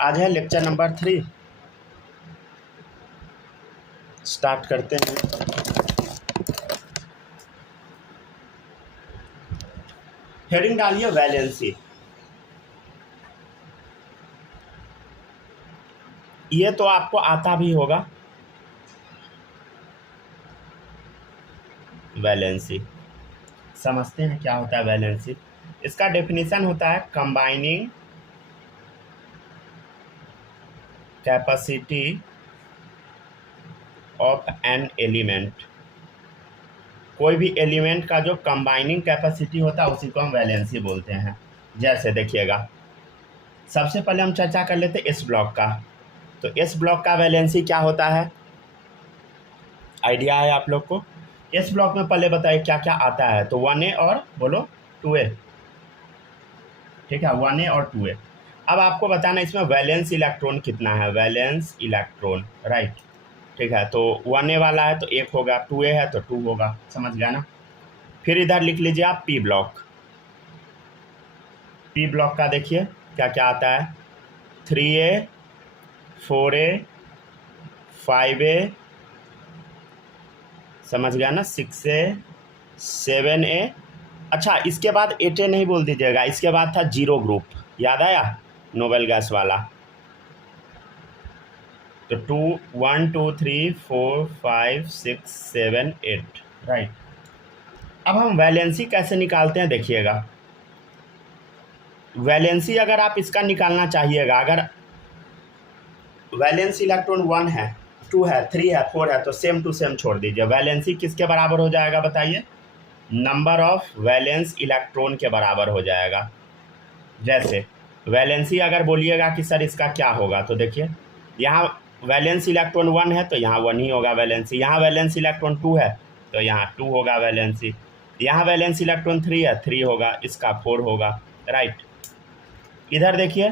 आज है lecture number 3। Start करते हैं। हेडिंग डालिए वैलेंसी। ये तो आपको आता भी होगा। वैलेंसी समझते हैं क्या होता है वैलेंसी। इसका डेफिनेशन होता है combining capacity of an element. कोई भी एलिमेंट का जो कंबाइनिंग कैपेसिटी होता है उसी को हम वैलेंसी बोलते हैं। जैसे देखिएगा, सबसे पहले हम चर्चा कर लेते हैं एस ब्लॉक का। तो एस ब्लॉक का वैलेंसी क्या होता है, आइडिया है आप लोग को? एस ब्लॉक में पहले बताइए क्या क्या आता है। तो 1A और बोलो 2A, ठीक है, 1A और 2A। अब आपको बताना इसमें वैलेंस इलेक्ट्रॉन कितना है, वैलेंस इलेक्ट्रॉन, राइट, ठीक है। तो 1A वाला है तो 1 होगा, 2A है तो 2 होगा, समझ गया ना। फिर इधर लिख लीजिए आप पी ब्लॉक। पी ब्लॉक का देखिए क्या क्या आता है, 3A 4A 5A, समझ गया ना, 6A 7A। अच्छा, इसके बाद 8A नहीं बोल दीजिएगा, इसके बाद था जीरो ग्रुप, याद आया, नोबेल गैस वाला। तो 1 2 3 4 5 6 7 8, राइट। अब हम वैलेंसी कैसे निकालते हैं देखिएगा। वैलेंसी अगर आप इसका निकालना चाहिएगा, अगर वैलेंस इलेक्ट्रॉन 1 है, 2 है, 3 है, 4 है, तो सेम टू सेम छोड़ दीजिए। वैलेंसी किसके बराबर हो जाएगा बताइए, नंबर ऑफ वैलेंस इलेक्ट्रॉन के बराबर हो जाएगा। जैसे वैलेंसी अगर बोलिएगा कि सर इसका क्या होगा, तो देखिए यहाँ वैलेंस इलेक्ट्रॉन 1 है तो यहाँ 1 ही होगा वैलेंसी, यहाँ वैलेंस इलेक्ट्रॉन 2 है तो यहाँ 2 होगा वैलेंसी, यहाँ वैलेंस इलेक्ट्रॉन 3 है 3 होगा, इसका 4 होगा, राइट। इधर देखिए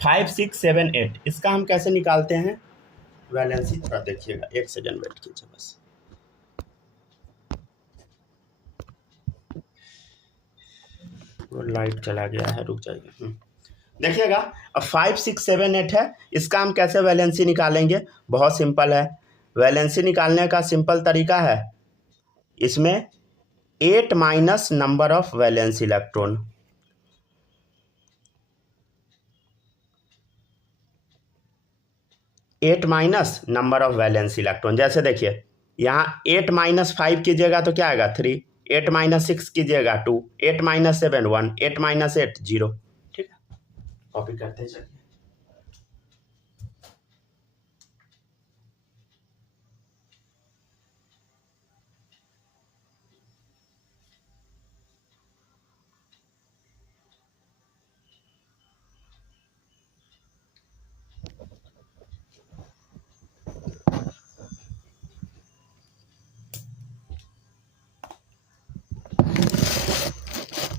5 6 7 8, इसका हम कैसे निकालते हैं वैलेंसी, थोड़ा देखिएगा, एक सेकंड वेट कीजिए बस। वो लाइट चला गया है, रुक जाइए। देखिएगा, अब 5 6 7 8 है, इसका हम कैसे वैलेंसी निकालेंगे, बहुत सिंपल है। वैलेंसी निकालने का सिंपल तरीका है, इसमें 8 minus number of valence electron, 8 minus number of valence electron. जैसे देखिए यहाँ 8 माइनस 5 कीजिएगा तो क्या आएगा 3, 8 माइनस 6 कीजिएगा 2, 8 माइनस 7 1, 8 माइनस 8 0, ठीक है। कॉपी करते चलिए।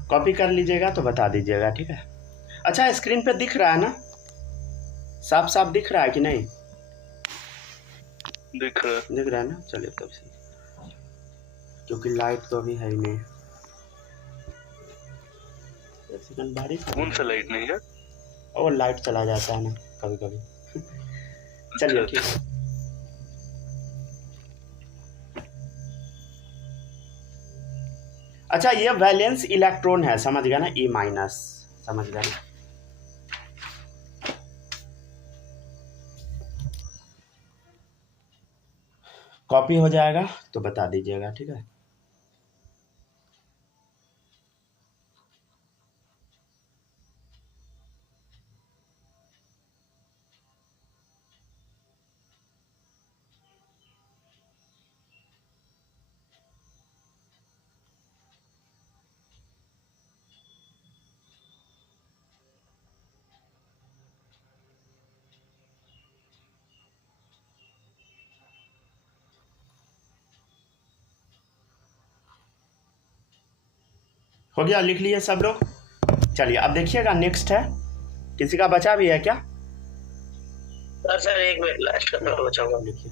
कॉपी कर लीजिएगा तो बता दीजिएगा, ठीक है। अच्छा, स्क्रीन पे दिख रहा है ना, साफ साफ दिख रहा है कि नहीं? दिख रहा है ना, चलिए तब से, क्योंकि लाइट तो अभी है ही नहीं। एक सेकंड, बारिश कौन सा लाइट नहीं है? और लाइट चला जाता है ना कभी कभी। चलिए ठीक है। अच्छा, ये वैलेंस इलेक्ट्रॉन है, समझ गया ना, E माइनस, समझ गया ना। कॉपी हो जाएगा तो बता दीजिएगा, ठीक है। हो गया, लिख लिए सब लोग। चलिए अब देखिएगा, नेक्स्ट है, किसी का बचा भी है क्या? सर एक मिनट, लास्ट का मैं बचाऊंगा। लिखिए।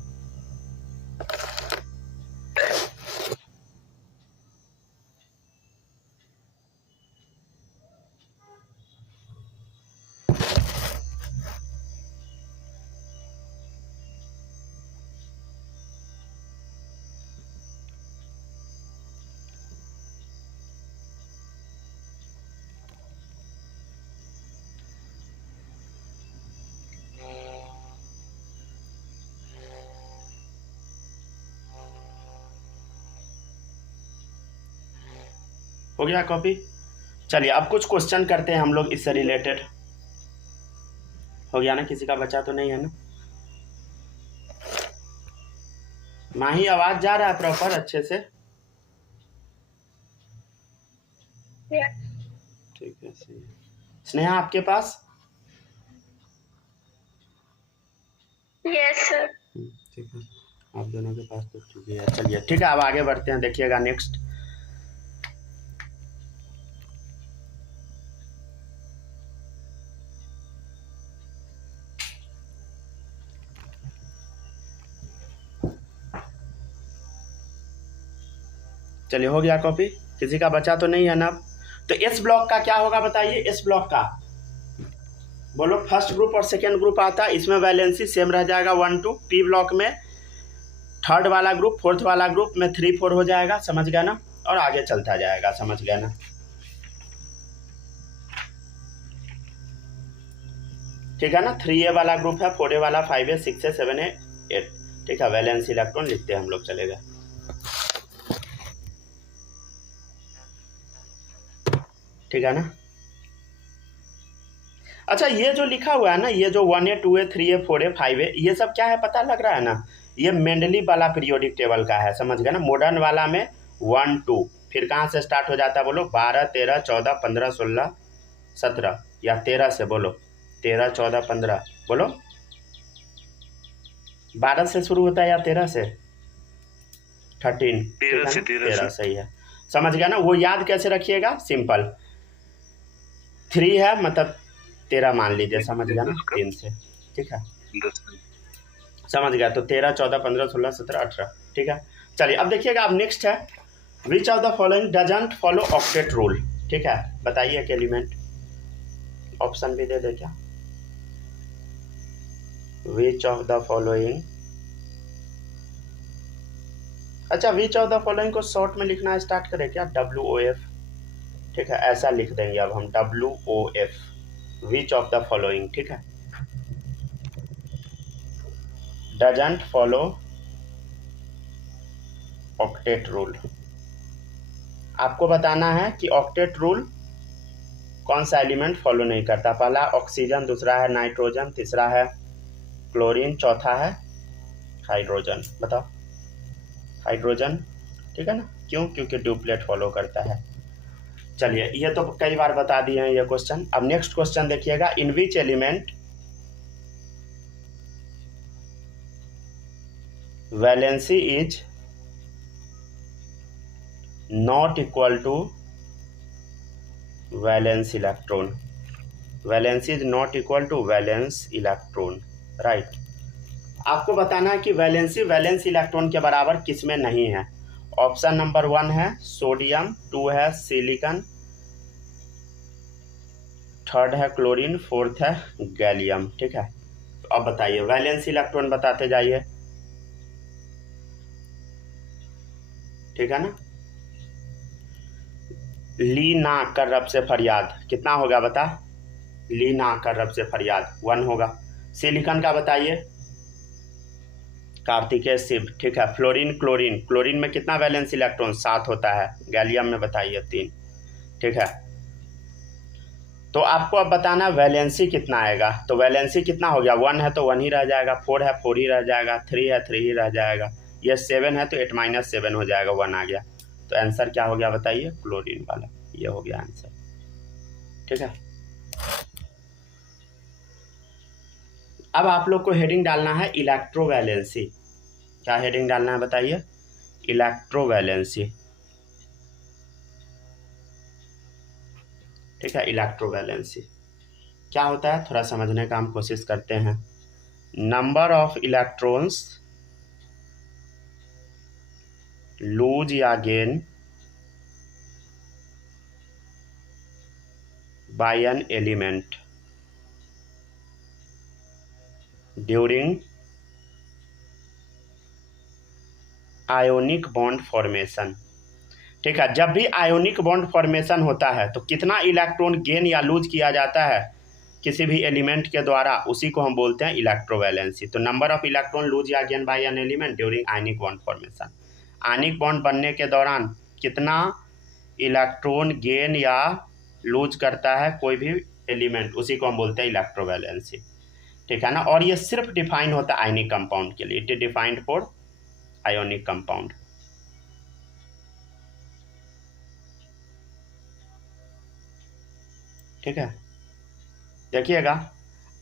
हो गया कॉपी। चलिए अब कुछ क्वेश्चन करते हैं हम लोग इससे रिलेटेड। हो गया ना, किसी का बचा तो नहीं है ना? माही आवाज जा रहा है प्रॉपर अच्छे से? ठीक है, सही है। स्नेहा आपके पास? Yes sir. ठीक है, आप दोनों के पास तो ठीक है। चलिए ठीक है, अब आगे बढ़ते हैं। देखिएगा नेक्स्ट। चलिए हो गया कॉपी, किसी का बचा तो नहीं है ना? तो इस ब्लॉक का क्या होगा बताइए? इस ब्लॉक का बोलो, फर्स्ट ग्रुप और सेकेंड ग्रुप आता है, इसमें वैलेंसी सेम रह जाएगा 1 2। पी ब्लॉक में थर्ड वाला ग्रुप फोर्थ वाला ग्रुप में 3 4 हो जाएगा, समझ गया ना? और आगे चलता जाएगा, समझ गया ना? ठीक है ना? 3A वाला ग्रुप है, 4A वाला 5A 6A 7A 8। ठीक है, वैलेंसी इलेक्ट्रॉन लिखते हैं हम लोग, चलेगा? ठीक है ना? अच्छा, ये जो लिखा हुआ है ना, ये जो 1A 2A 3A 4A 5A, ये सब क्या है पता लग रहा है ना? ये मेंडलीव वाला पीरियोडिक टेबल का है, समझ गए ना? मॉडर्न वाला में 1 2, फिर कहाँ से स्टार्ट हो जाता है बोलो? 12 13 14 15 16 17, या 13 से बोलो, 13 14 15 बोलो। 12 से शुरू होता है या 13 से? 13, 13 सही है, समझ गया ना? वो याद कैसे रखिएगा? सिंपल, 3 है मतलब 13 मान लीजिए, समझ गया ना? 3 से, ठीक है, समझ गया? तो 13 14 15 16 17 18, ठीक है। चलिए अब देखिएगा, अब नेक्स्ट है, which of the following doesn't follow octet rule. ठीक है, बताइए एक एलिमेंट, ऑप्शन भी दे दे क्या? विच ऑफ द फॉलोइंग, अच्छा विच ऑफ द फॉलोइंग को शॉर्ट में लिखना स्टार्ट करें क्या? WOF, ठीक है, ऐसा लिख देंगे अब हम, WOF, which of the following, ठीक है, डजंट फॉलो ऑक्टेट रूल। आपको बताना है कि ऑक्टेट रूल कौन सा एलिमेंट फॉलो नहीं करता। पहला ऑक्सीजन, दूसरा है नाइट्रोजन, तीसरा है क्लोरीन, चौथा है हाइड्रोजन। बताओ, हाइड्रोजन, ठीक है ना? क्यों? क्योंकि ड्यूप्लेट फॉलो करता है। चलिए, ये तो कई बार बता दिए हैं ये क्वेश्चन। अब नेक्स्ट क्वेश्चन देखिएगा, in which element valency is not equal to valence electron. Valency is not equal to valence electron, right. आपको बताना है कि वैलेंसी वैलेंस इलेक्ट्रॉन के बराबर किस में नहीं है। ऑप्शन नंबर 1 है सोडियम, 2 है सिलिकॉन, थर्ड है क्लोरीन, फोर्थ है गैलियम, ठीक है। तो अब बताइए, वैलेंस इलेक्ट्रॉन बताते जाइए, ठीक है ना? ली ना कर रब से फरियाद कितना होगा बता? ली ना कर रब से फरियाद 1 होगा। सिलिकॉन का बताइए, कार्तिकेय शिव, ठीक है। फ्लोरीन क्लोरीन, क्लोरीन में कितना वैलेंस इलेक्ट्रॉन? 7 होता है। गैलियम में बताइए 3, ठीक है। तो आपको अब बताना वैलेंसी कितना आएगा। तो वैलेंसी कितना हो गया? 1 है तो 1 ही रह जाएगा, 4 है 4 ही रह जाएगा, 3 है 3 ही रह जाएगा, ये 7 है तो 8 - 7 हो जाएगा, 1 आ गया। तो आंसर क्या हो गया बताइए? क्लोरीन वाला, ये हो गया आंसर, ठीक है। अब आप लोग को हेडिंग डालना है इलेक्ट्रोवैलेंसी। क्या हेडिंग डालना है बताइए? इलेक्ट्रोवैलेंसी, ठीक है। इलेक्ट्रोवैलेंसी क्या होता है थोड़ा समझने का हम कोशिश करते हैं। नंबर ऑफ इलेक्ट्रॉन्स लूज या gain by an element during ionic bond formation, ठीक है। जब भी आयोनिक बॉन्ड फॉर्मेशन होता है तो कितना इलेक्ट्रॉन गेन या लूज किया जाता है किसी भी एलिमेंट के द्वारा, उसी को हम बोलते हैं इलेक्ट्रोवैलेंसी। तो नंबर ऑफ इलेक्ट्रॉन लूज या gain by an element during ionic bond formation, ionic bond बनने के दौरान कितना इलेक्ट्रॉन गेन या लूज करता है कोई भी एलिमेंट, उसी को हम बोलते हैं इलेक्ट्रोवैलेंसी, ठीक है ना। और ये सिर्फ डिफाइन होता है आयनिक कंपाउंड के लिए, it is defined for ionic compound. ठीक है, देखिएगा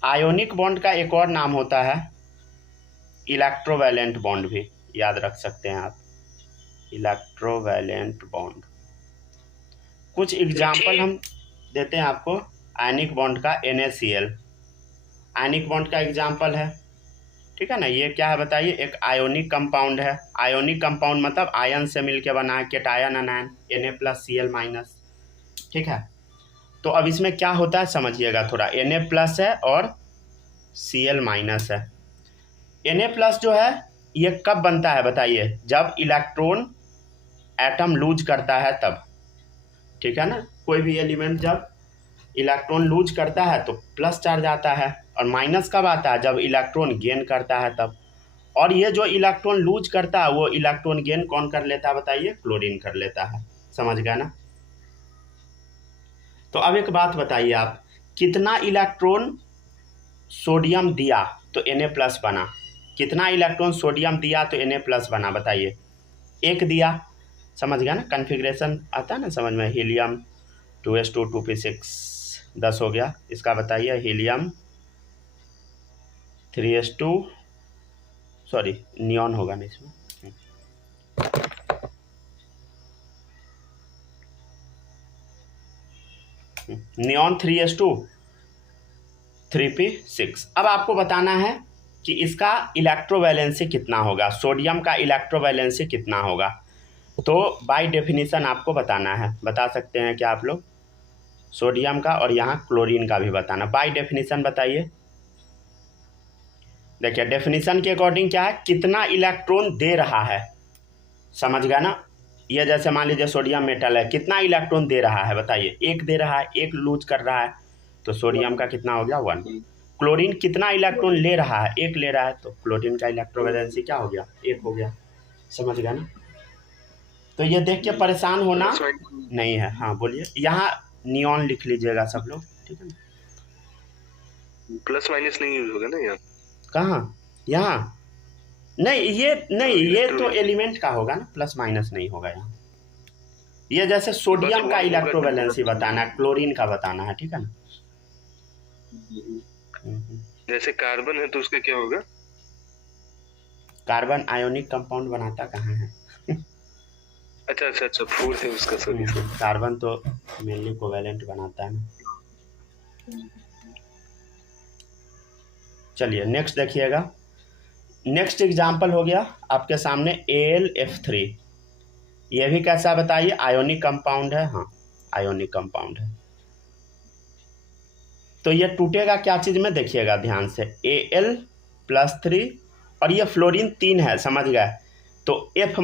आयोनिक बॉन्ड का एक और नाम होता है इलेक्ट्रोवैलेंट बॉन्ड भी, याद रख सकते हैं आप, इलेक्ट्रोवैलेंट बॉन्ड। कुछ एग्जाम्पल हम देते हैं आपको आयनिक बॉन्ड का। NaCl आयनिक बॉन्ड का एग्जाम्पल है, ठीक है ना। ये क्या है बताइए, एक आयोनिक कंपाउंड है। आयोनिक कंपाउंड मतलब आयन से मिलकर बना है, केटायन अनायन, Na+Cl-, ठीक है। तो अब इसमें क्या होता है समझिएगा थोड़ा, Na+ है और Cl- है। Na+ जो है ये कब बनता है बताइए, जब इलेक्ट्रॉन एटम लूज करता है तब, ठीक है ना। कोई भी एलिमेंट जब इलेक्ट्रॉन लूज करता है तो प्लस चार्ज आता है, और माइनस कब आता है, जब इलेक्ट्रॉन गेन करता है तब। और ये जो इलेक्ट्रॉन लूज करता है वो इलेक्ट्रॉन गेन कौन कर लेता है बताइए, क्लोरीन कर लेता है, समझ गया ना। तो अब एक बात बताइए आप, कितना इलेक्ट्रॉन सोडियम दिया तो Na+ बना, कितना इलेक्ट्रॉन सोडियम दिया तो Na+ बना बताइए। एक दिया, समझ गया ना, कन्फिग्रेशन आता है ना समझ में, हीलियम 2s2 2p6 10 हो गया। इसका बताइए हीलियम 3s2, सॉरी नियॉन होगा ना इसमें, नियॉन 3s2 3p6। अब आपको बताना है कि इसका इलेक्ट्रोवैलेंसी कितना होगा, सोडियम का इलेक्ट्रोवैलेंसी कितना होगा। तो बाय डेफिनेशन आपको बताना है, बता सकते हैं क्या आप लोग, सोडियम का और यहाँ क्लोरीन का भी बताना। बाय डेफिनेशन बताइए। देखिए डेफिनेशन के अकॉर्डिंग क्या है, कितना इलेक्ट्रॉन दे रहा है, समझ गया ना। ये जैसे मान लीजिए सोडियम मेटल है, कितना इलेक्ट्रॉन दे रहा है बताइए, एक दे रहा है, एक लूज कर रहा है, तो सोडियम का कितना हो गया 1। क्लोरीन कितना इलेक्ट्रॉन ले रहा है, एक ले रहा है, तो क्लोरीन का इलेक्ट्रोवैलेंसी क्या हो गया, 1 हो गया, समझ गया ना। तो ये देख के परेशान होना नहीं है। हाँ बोलिए, यहाँ नियॉन लिख लीजिएगा सब लोग, ठीक है ना। प्लस माइनस नहीं यूज होगा ना यहाँ, कहाँ, यहाँ नहीं, ये तो एलिमेंट का होगा ना, प्लस माइनस नहीं होगा यहाँ। ये जैसे सोडियम का इलेक्ट्रोवैलेंसी बताना है, क्लोरीन का बताना है, ठीक है ना। जैसे कार्बन है तो उसका क्या होगा, कार्बन आयोनिक कंपाउंड बनाता कहाँ है अच्छा अच्छा अच्छा 4 है उसका, सॉरी। कार्बन तो मेनली कोवेलेंट बनाता है ना। चलिए नेक्स्ट देखिएगा, नेक्स्ट एग्जाम्पल हो गया आपके सामने AlF3। ये भी कैसा बताइए, आयोनिक कंपाउंड है, हाँ आयोनिक कंपाउंड है। तो ये टूटेगा क्या चीज़ में, देखिएगा ध्यान से, Al+3 और ये फ्लोरीन 3 है, समझ गए। तो F-,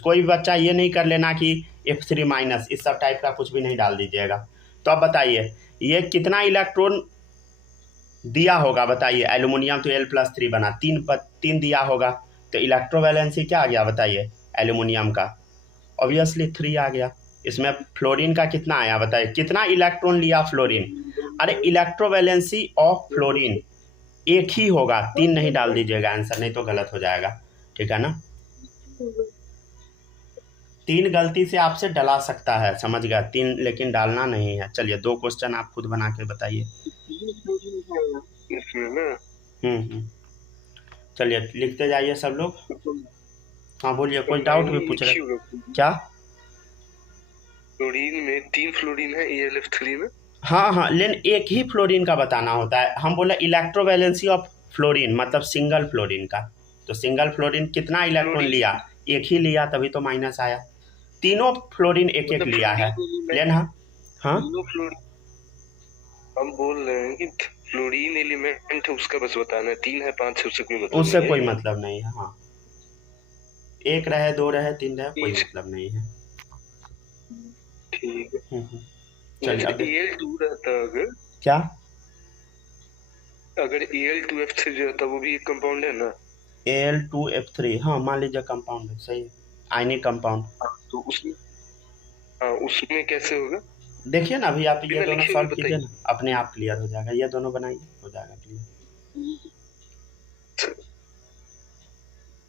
कोई भी बच्चा ये नहीं कर लेना कि F3-, इस सब टाइप का कुछ भी नहीं डाल दीजिएगा। तो अब बताइए ये कितना इलेक्ट्रॉन दिया होगा बताइए, एल्यूमिनियम तो Al+3 बना, 3 दिया होगा, तो इलेक्ट्रोवैलेंसी क्या आ गया बताइए एल्यूमिनियम का, ऑब्वियसली 3 आ गया। इसमें फ्लोरीन का कितना आया बताइए, कितना इलेक्ट्रॉन लिया फ्लोरीन, अरे इलेक्ट्रोवैलेंसी ऑफ फ्लोरीन 1 ही होगा, 3 नहीं डाल दीजिएगा आंसर, नहीं तो गलत हो जाएगा, ठीक है ना। 3 गलती से आपसे डला सकता है, समझ गया, 3 लेकिन डालना नहीं है। चलिए 2 क्वेश्चन आप खुद बना के बताइए। चलिए लिखते जाइए सब लोग। हाँ बोलिए, कोई डाउट भी पूछ रहे, क्या फ्लोरीन में 3 फ्लोरीन है AlF3 में, हाँ लेकिन एक ही फ्लोरीन का बताना होता है। हम बोले इलेक्ट्रोवैलेंसी ऑफ फ्लोरीन मतलब सिंगल फ्लोरीन का, तो सिंगल फ्लोरीन कितना इलेक्ट्रॉन लिया, 1 ही लिया, तभी तो माइनस आया। तीनों फ्लोरीन 1-1 लिया है, लेकिन हाँ हम बोल रहे हैं कि फ्लोरीन एलिमेंट है उसका बस बताना है, 3 है 5 है उससे कोई मतलब उससे नहीं कोई है। मतलब नहीं है, हाँ 1 रहे 2 रहे 3 रहे कोई मतलब नहीं है, ठीक है। चलिए अब Al2 रहता अगर, क्या, अगर Al2F3 रहता वो भी एक कंपाउंड है ना, Al2F3 हाँ मान लीजिए कंपाउंड है, सही है, आयनिक कंपाउंड। तो उसमें हाँ उसमें कैसे होगा? देखिए ना अभी आप ये बिना दोनों लिखे सॉल्व हुए कीजिए बताइए। ना, अपने आप क्लियर हो जाएगा। ये दोनों बनाइए, हो जाएगा क्लियर।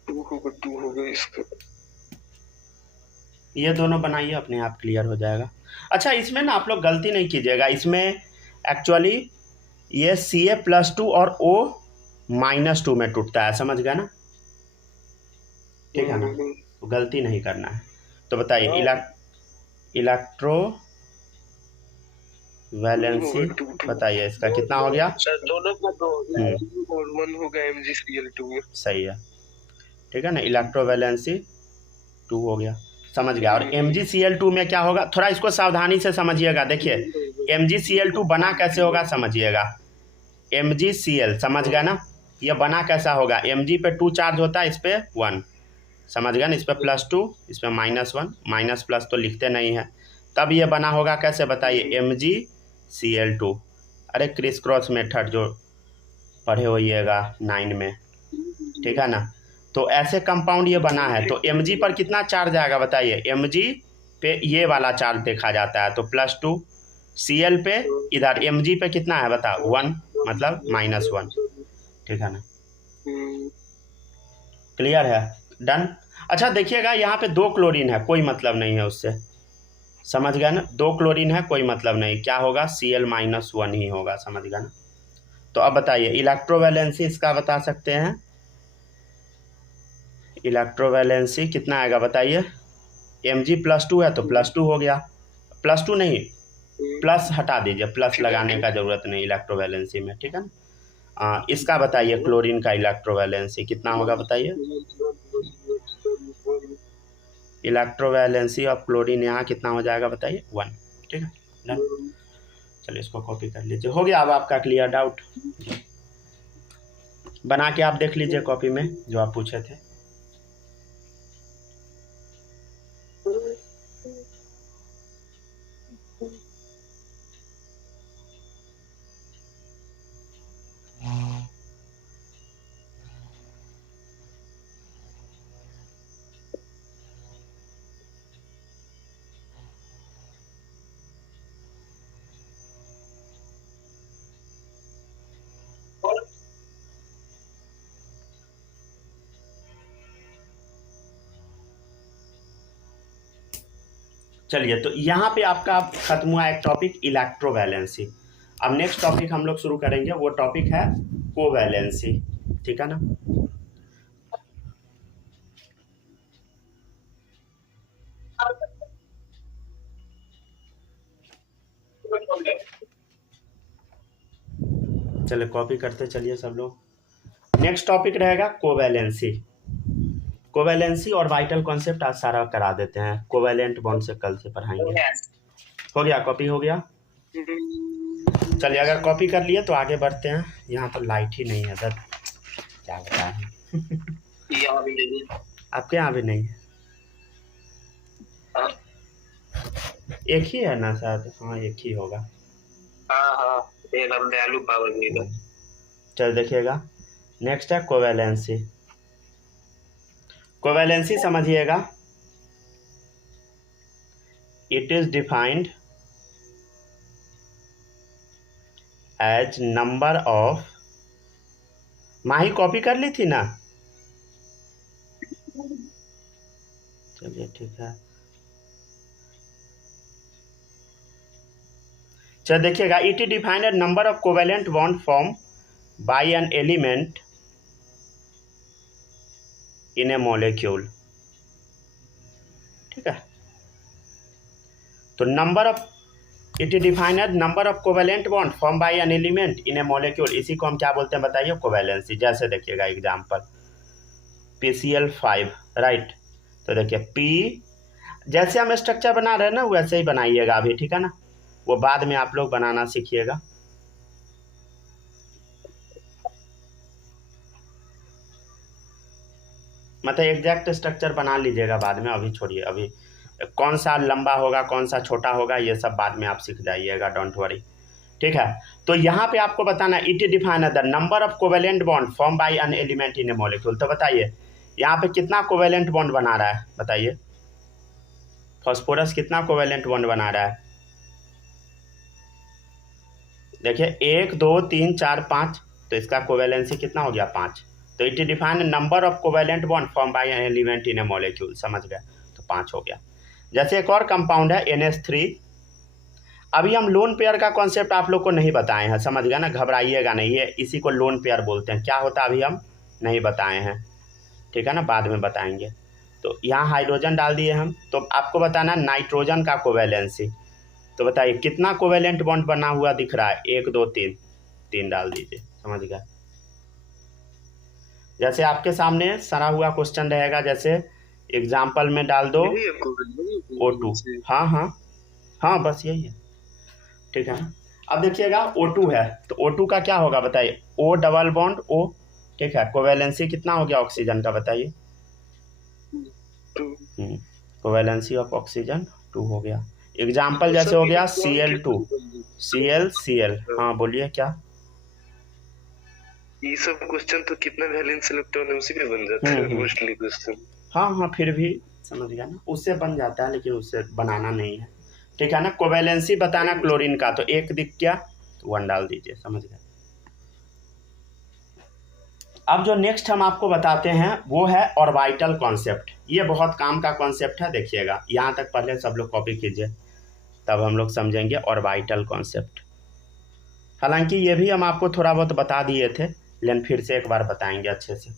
2 होगा इसका। ये दोनों बनाइए, अपने आप क्लियर हो जाएगा। अच्छा इसमें ना आप लोग गलती नहीं कीजिएगा, इसमें एक्चुअली ये Ca+2 और O-2 में टूटता है, समझ गए ना? ठीक है ना, तो गलती नहीं करना है। तो बताइए इलेक्ट्रो वैलेंसी बताइए इसका कितना हो गया? सर दोनों का 2 हो गया। और 1 होगा MgCl2 में। सही है, ठीक है ना, इलेक्ट्रो वैलेंसी 2 हो गया, समझ गया। और MgCl2 में क्या होगा, थोड़ा इसको सावधानी से समझिएगा। देखिए MgCl2 बना कैसे होगा समझिएगा। MgCl समझ गया ना, ये बना कैसा होगा, Mg पे 2 चार्ज होता है, इस पे 1, समझ गया ना, इस पे +2 इस पे -1, माइनस प्लस तो लिखते नहीं है। तब ये बना होगा कैसे बताइए, MgCl2। अरे क्रिस क्रॉस मेथड जो पढ़े होइएगा 9 में, ठीक है ना। तो ऐसे कंपाउंड ये बना है, तो Mg पर कितना चार्ज आएगा बताइए, Mg पे ये वाला चार्ज देखा जाता है, तो +2, Cl पे इधर Mg पे कितना है बता, 1 मतलब -1, ठीक है ना, क्लियर है, डन। अच्छा देखिएगा यहाँ पे 2 क्लोरीन है, कोई मतलब नहीं है उससे, समझ गया ना, 2 क्लोरीन है कोई मतलब नहीं, क्या होगा Cl-1 ही होगा, समझ गया ना। तो अब बताइए इलेक्ट्रोवैलेंसी इसका बता सकते हैं, इलेक्ट्रोवैलेंसी कितना आएगा बताइए। Mg+2 है तो +2 हो गया, +2 नहीं प्लस हटा दीजिए, प्लस लगाने का जरूरत नहीं इलेक्ट्रोवैलेंसी में, ठीक है ना। इसका बताइए क्लोरीन का इलेक्ट्रोवैलेंसी कितना होगा बताइए। इलेक्ट्रोवैलेंसी ऑफ क्लोरीन यहाँ कितना हो जाएगा बताइए, 1, ठीक है डन। चलिए इसको कॉपी कर लीजिए, हो गया अब आपका क्लियर डाउट। बना के आप देख लीजिए कॉपी में जो आप पूछे थे। चलिए तो यहाँ पे आपका खत्म हुआ एक टॉपिक इलेक्ट्रोवैलेंसी। अब नेक्स्ट टॉपिक हम लोग शुरू करेंगे, वो टॉपिक है कोवैलेंसी, ठीक है ना। चलिए कॉपी करते चलिए सब लोग। नेक्स्ट टॉपिक रहेगा कोवैलेंसी। कोवैलेंसी और वाइटल कॉन्सेप्ट आज सारा करा देते हैं, कोवैलेंट बॉन्ड से कल से पढ़ाएंगे। हो गया, कॉपी हो गया। चलिए अगर कॉपी कर लिए तो आगे बढ़ते हैं। यहाँ तो लाइट ही नहीं है सर, क्या बताएं। आपके यहाँ भी नहीं है, एक ही है ना शायद, हाँ एक ही होगा। दयालु पावर। चल देखिएगा, नेक्स्ट है कोवैलेंसी। कोवैलेंसी समझिएगा, it is defined as number of, Mahi copy कर ली थी ना, चलिए ठीक है। चल देखिएगा, it is defined as number of covalent bond form by an element in a molecule, ठीक है। तो number of, it is defined as number of covalent bond form by an element in a molecule, इसी को हम क्या बोलते हैं बताइए, कोवैलेंसी। जैसे देखिएगा एग्जांपल PCl5, राइट। तो देखिए P, जैसे हम स्ट्रक्चर बना रहे हैं ना वैसे ही बनाइएगा अभी, ठीक है ना, वो बाद में आप लोग बनाना सीखिएगा। मतलब एग्जैक्ट स्ट्रक्चर बना लीजिएगा बाद में, अभी छोड़िए, अभी कौन सा लंबा होगा कौन सा छोटा होगा ये सब बाद में आप सीख जाइएगा, डोंट वरी, ठीक है। तो यहाँ पे आपको बताना, it define the number of covalent bond form by an element in a molecule. तो बताइए यहाँ पे कितना कोवैलेंट बॉन्ड बना रहा है बताइए, फास्फोरस कितना कोवेलेंट बॉन्ड बना रहा है? देखिए 1 2 3 4 5, तो इसका कोवेलेंसी कितना हो गया? 5। तो it define number of covalent bond form by an element in a molecule, समझ गए? तो 5 हो गया। जैसे एक और कंपाउंड है NH3। अभी हम लोन पेयर का कॉन्सेप्ट आप लोग को नहीं बताए हैं, समझ गया ना, घबराइएगा नहीं, ये इसी को लोन पेयर बोलते हैं। क्या होता है अभी हम नहीं बताए हैं, ठीक है ना, बाद में बताएंगे। तो यहाँ हाइड्रोजन डाल दिए हम, तो आपको बताना नाइट्रोजन का कोवेलेंसी। तो बताइए कितना कोवेलेंट बॉन्ड बना हुआ दिख रहा है? 1 2 3, 3 डाल दीजिए, समझ गए? जैसे आपके सामने सरा हुआ क्वेश्चन रहेगा, जैसे एग्जाम्पल में डाल दो O2। हाँ हाँ हाँ, बस यही है, ठीक है ना। अब देखिएगा O2 है, तो O2 का क्या होगा बताइए? O डबल बॉन्ड O, ठीक है। कोवेलेंसी कितना हो गया ऑक्सीजन का बताइए? कोवेलेंसी ऑफ ऑक्सीजन 2 हो गया। एग्जाम्पल जैसे हो गया Cl2, Cl। हाँ बोलिए क्या? ये सब क्वेश्चन तो कितना वैलेंस इलेक्ट्रॉन है उसी पे बन जाता है मोस्टली क्वेश्चन। हाँ हाँ, फिर भी समझ गया ना, उससे बन जाता है, लेकिन उससे बनाना नहीं है, ठीक है ना। कोवेलेंसी बताना क्लोरीन का, तो 1 दिख गया तो 1 डाल दीजिए, समझ गए? अब जो नेक्स्ट हम आपको बताते हैं वो है ऑर्बिटल कॉन्सेप्ट। ये बहुत काम का कॉन्सेप्ट है, देखिएगा। यहाँ तक पहले सब लोग कॉपी कीजिए, तब हम लोग समझेंगे ऑर्बिटल कॉन्सेप्ट। हालांकि ये भी हम आपको थोड़ा बहुत बता दिए थे, लेकिन फिर से एक बार बताएंगे अच्छे से।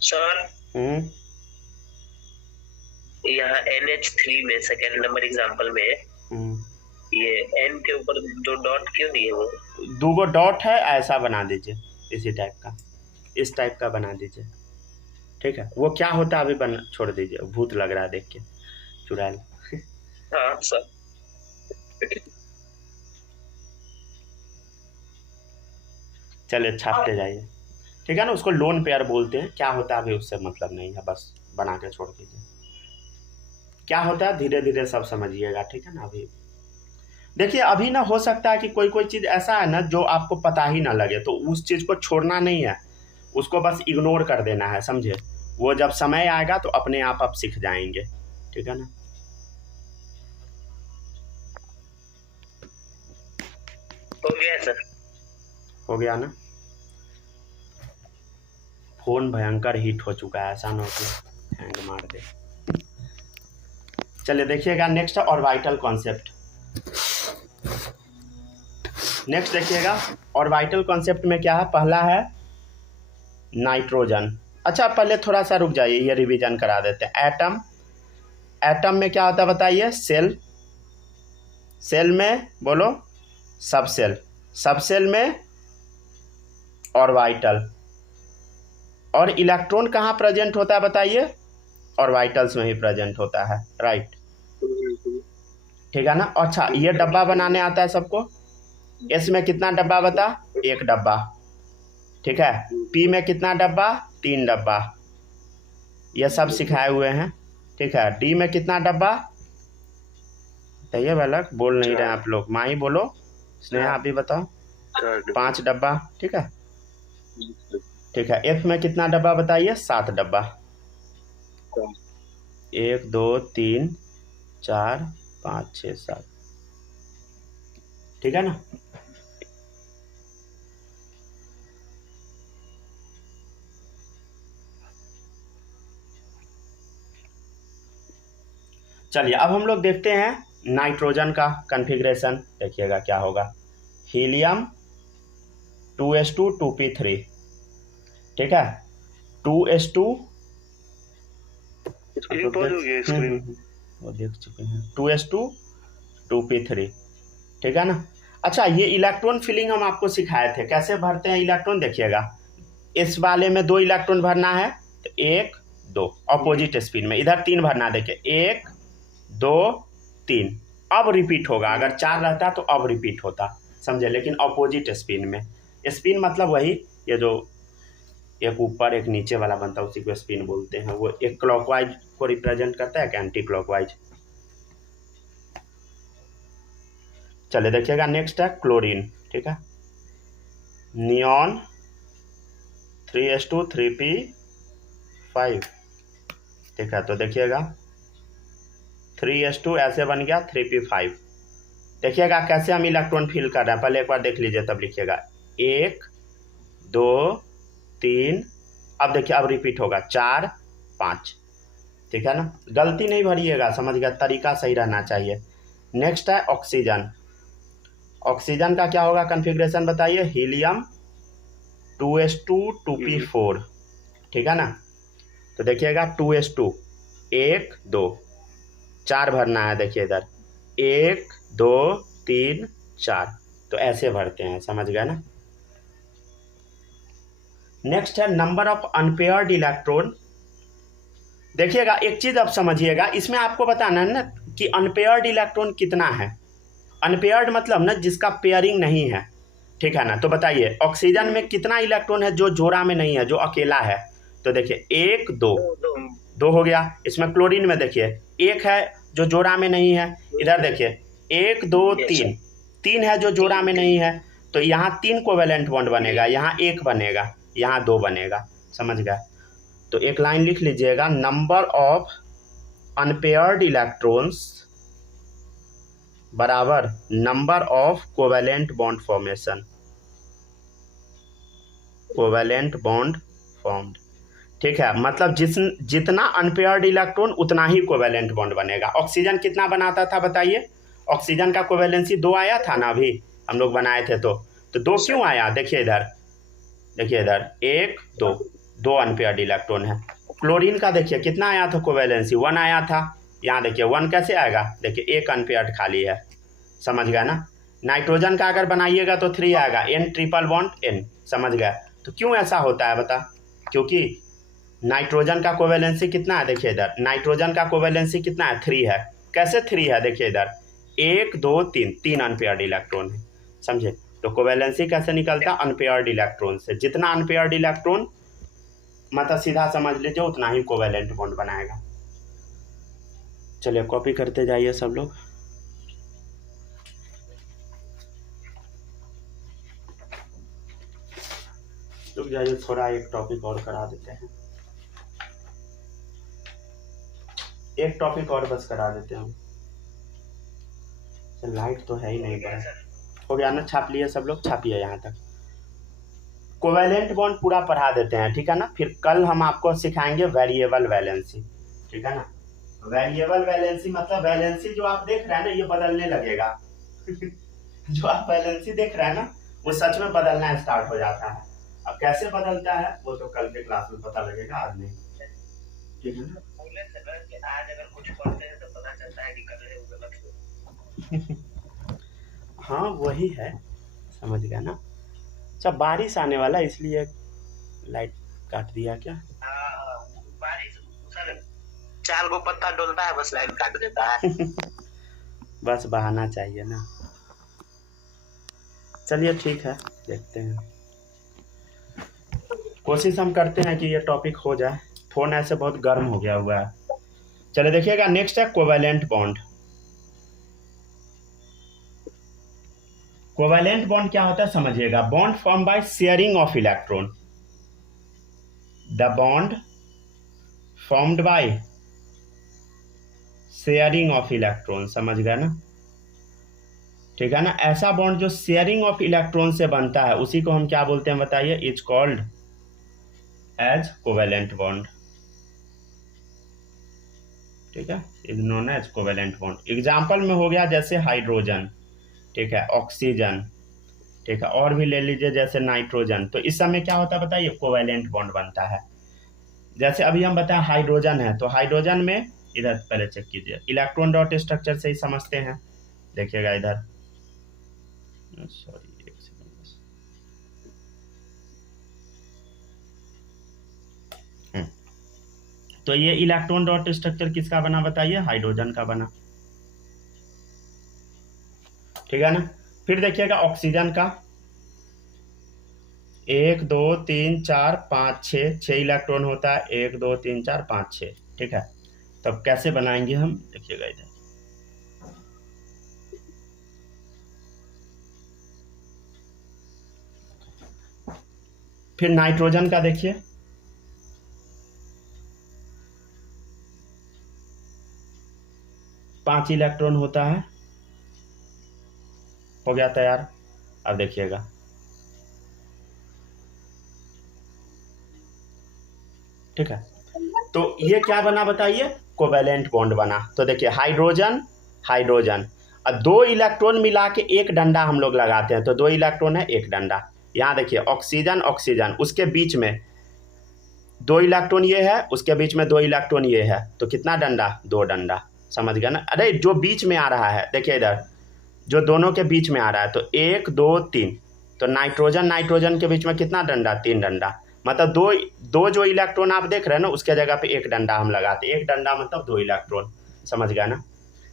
सर हम्म यहाँ NH3 में सेकेंड नंबर एग्जांपल में ये N के ऊपर 2 डॉट क्यों दिए? वो 2 डॉट है, ऐसा बना दीजिए, इसी टाइप का, इस टाइप का बना दीजिए, ठीक है। वो क्या होता है अभी बन छोड़ दीजिए, भूत लग रहा है देख के, चुड़ैल। हाँ सर। चलिए छापते जाइए, ठीक है ना। उसको लोन पेयर बोलते हैं, क्या होता है अभी उससे मतलब नहीं है, बस बना के छोड़ दीजिए। क्या होता है धीरे धीरे सब समझिएगा, ठीक है ना। अभी देखिए, अभी ना हो सकता है कि कोई कोई चीज़ ऐसा है ना जो आपको पता ही ना लगे, तो उस चीज़ को छोड़ना नहीं है, उसको बस इग्नोर कर देना है, समझे? वो जब समय आएगा तो अपने आप सीख जाएंगे, ठीक है ना। हो गया सर? हो गया ना। फोन भयंकर हीट हो चुका है, ऐसा ना हो कि हैंग मार दे। चलिए देखिएगा नेक्स्ट ऑर्बिटल कॉन्सेप्ट। नेक्स्ट देखिएगा ऑर्बिटल कॉन्सेप्ट में क्या है। पहला है नाइट्रोजन। अच्छा पहले थोड़ा सा रुक जाइए, ये रिवीजन करा देते हैं। एटम, एटम में क्या होता है बताइए? सेल, सेल में बोलो सब सेल, सब सेल में ऑर्बिटल। और इलेक्ट्रॉन कहाँ प्रेजेंट होता है बताइए? ऑर्बिटल्स में ही प्रेजेंट होता है, राइट, ठीक है ना। अच्छा ये डब्बा बनाने आता है सबको। एस में कितना डब्बा बता? 1 डब्बा, ठीक है। पी में कितना डब्बा? 3 डब्बा, ये सब सिखाए हुए हैं, ठीक है। डी में कितना डब्बा? बताइए बालक, बोल नहीं रहे आप लोग, माँ ही बोलो, स्नेहा आप भी बताओ। 5 डब्बा, ठीक है, ठीक है। एफ में कितना डब्बा बताइए? 7 डब्बा। 1 2 3 4 5 6 7, ठीक है ना। चलिए अब हम लोग देखते हैं नाइट्रोजन का कॉन्फ़िगरेशन। देखिएगा क्या होगा। हीलियम 2s2 2p3, ठीक है। 2s2 वो देख चुके हैं, 2s2 2p3, ठीक है ना। अच्छा ये इलेक्ट्रॉन फिलिंग हम आपको सिखाए थे, कैसे भरते हैं इलेक्ट्रॉन। देखिएगा इस वाले में 2 इलेक्ट्रॉन भरना है, तो 1 2 अपोजिट स्पिन में, इधर 3 भरना है। देखिए 1 2 3, अब रिपीट होगा। अगर 4 रहता तो अब रिपीट होता, समझे, लेकिन अपोजिट स्पिन में। स्पिन मतलब वही, ये जो एक ऊपर एक नीचे वाला बनता है उसी को स्पिन बोलते हैं। वो एक क्लॉकवाइज को रिप्रेजेंट करता है, एक एंटी क्लॉकवाइज। चलिए देखिएगा, नेक्स्ट है क्लोरीन, ठीक है। नियॉन 3s2 3p5, ठीक है। तो देखिएगा 3s2 ऐसे बन गया 3p5। देखिएगा कैसे हम इलेक्ट्रॉन फिल कर रहे हैं, पहले एक बार देख लीजिए तब लिखिएगा। 1 2 3, अब देखिए अब रिपीट होगा 4 5, ठीक है ना। गलती नहीं भरिएगा, समझ गया, तरीका सही रहना चाहिए। नेक्स्ट है ऑक्सीजन। ऑक्सीजन का क्या होगा कन्फिग्रेशन बताइए। हीलियम 2s2 2p4, ठीक है ना। तो देखिएगा 2s2 1 2, 4 भरना है। देखिए इधर 1 2 3 4, तो ऐसे भरते हैं, समझ गए ना। नेक्स्ट है नंबर ऑफ अनपेयर्ड इलेक्ट्रॉन। देखिएगा एक चीज आप समझिएगा, इसमें आपको बताना है ना कि अनपेयर्ड इलेक्ट्रॉन कितना है। अनपेयर्ड मतलब ना जिसका पेयरिंग नहीं है, ठीक है ना। तो बताइए ऑक्सीजन में कितना इलेक्ट्रॉन है जो जोड़ा में नहीं है, जो अकेला है। तो देखिए 1 2 2 हो गया। इसमें क्लोरीन में देखिए 1 है जो जोड़ा में नहीं है। इधर देखिए 1 2 3, 3 है जो जोड़ा में नहीं है। तो यहाँ 3 कोवेलेंट बॉन्ड बनेगा, यहाँ 1 बनेगा, यहाँ 2 बनेगा, समझ गए। तो एक लाइन लिख लीजिएगा, नंबर ऑफ अनपेयर्ड इलेक्ट्रॉन्स बराबर number of covalent bond formation, covalent bond formed, ठीक है। मतलब जितना अनपेयर्ड इलेक्ट्रॉन उतना ही कोवेलेंट बॉन्ड बनेगा। ऑक्सीजन कितना बनाता था बताइए। ऑक्सीजन का कोवेलेंसी 2 आया था ना, अभी हम लोग बनाए थे। तो 2 क्यों आया, देखिए इधर, देखिए इधर 1 2, 2 अनपेयर्ड इलेक्ट्रॉन है। क्लोरीन का देखिए कितना आया था कोवेलेंसी, 1 आया था। यहाँ देखिए 1 कैसे आएगा, देखिए 1 अनपेयर्ड खाली है, समझ गया ना। नाइट्रोजन का अगर बनाइएगा तो 3 आएगा, N ट्रिपल बॉन्ड N, समझ गया। तो क्यों ऐसा होता है बता, क्योंकि नाइट्रोजन का कोवेलेंसी कितना है, देखिए इधर नाइट्रोजन का कोवेलेंसी कितना है, 3 है। कैसे 3 है, देखिए इधर 1 2 3, 3 अनपेयर्ड इलेक्ट्रॉन है, समझे। तो कोवेलेंसी कैसे निकलता, अनपेयर्ड इलेक्ट्रॉन से। जितना अनपेयर्ड इलेक्ट्रॉन मतलब सीधा समझ लीजिए उतना ही कोवेलेंट बॉन्ड बनाएगा। चलिए कॉपी करते जाइए सब लोग। रुक जाइए, थोड़ा एक टॉपिक और करा देते हैं, एक टॉपिक और बस करा देते हैं। लाइट तो है ही नहीं पर हो गया ना, छाप लिए सब लोग, छापिए यहाँ तक। कोवेलेंट बॉन्ड पूरा पढ़ा देते हैं, ठीक है ना। फिर कल हम आपको सिखाएंगे वेरिएबल वैलेंसी, ठीक है ना। वेरिएबल वैलेंसी मतलब वैलेंसी जो आप देख रहे हैं ना ये बदलने लगेगा जो आप वैलेंसी देख रहे हैं ना वो सच में बदलना स्टार्ट हो जाता है। अब कैसे बदलता है वो तो कल के क्लास में पता लगेगा, आज नहीं, ठीक है ना। आज अगर कुछ पढ़ते हैं तो पता चलता है कि कर रहे हो गलत। हाँ वही है, समझ गया ना। अच्छा बारिश आने वाला इसलिए लाइट काट दिया क्या। बारिश सर 4 गो पत्ता डोलता है बस लाइट काट देता है बस बहाना चाहिए ना। चलिए ठीक है, देखते हैं, कोशिश हम करते हैं कि ये टॉपिक हो जाए। फोन ऐसे बहुत गर्म हो गया हुआ है। चलिए देखिएगा, नेक्स्ट है कोवेलेंट बॉन्ड। कोवेलेंट बॉन्ड क्या होता है समझिएगा, bond form by sharing of electron. The bond formed by sharing of electron, समझ गए ना, ठीक है ना। ऐसा बॉन्ड जो शेयरिंग ऑफ इलेक्ट्रॉन से बनता है उसी को हम क्या बोलते हैं बताइए, is called as covalent bond, ठीक है, is known as covalent bond. Example में हो गया जैसे हाइड्रोजन, ठीक है, ऑक्सीजन, ठीक है, और भी ले लीजिए जैसे नाइट्रोजन। तो इस समय क्या होता है बताइए, कोवेलेंट बॉन्ड बनता है। जैसे अभी हम बताएं हाइड्रोजन है, तो हाइड्रोजन में इधर पहले चेक कीजिए, इलेक्ट्रॉन डॉट स्ट्रक्चर से ही समझते हैं। देखिएगा इधर, सॉरी एक सेकंड बस, तो ये इलेक्ट्रॉन डॉट स्ट्रक्चर किसका बना बताइए, हाइड्रोजन का बना, ठीक है ना। फिर देखिएगा ऑक्सीजन का 1 2 3 4 5 6 इलेक्ट्रॉन होता है, 1 2 3 4 5 6। ठीक है, तब कैसे बनाएंगे हम, देखिएगा इधर। फिर नाइट्रोजन का देखिए, पांच इलेक्ट्रॉन होता है, हो गया तैयार। अब देखिएगा ठीक है, तो ये क्या बना बताइए, कोवेलेंट बॉन्ड बना। तो देखिए हाइड्रोजन हाइड्रोजन, और 2 इलेक्ट्रॉन मिला के एक डंडा हम लोग लगाते हैं, तो 2 इलेक्ट्रॉन है एक डंडा। यहाँ देखिए ऑक्सीजन ऑक्सीजन, उसके बीच में 2 इलेक्ट्रॉन ये है, उसके बीच में 2 इलेक्ट्रॉन ये है, तो कितना डंडा, 2 डंडा। समझ गया ना। अरे जो बीच में आ रहा है देखिए इधर, जो दोनों के बीच में आ रहा है, तो 1 2 3, तो नाइट्रोजन नाइट्रोजन के बीच में कितना डंडा, 3 डंडा। मतलब दो जो इलेक्ट्रॉन आप देख रहे हैं ना, उसके जगह पे एक डंडा हम लगाते, एक डंडा मतलब 2 इलेक्ट्रॉन। समझ गया ना।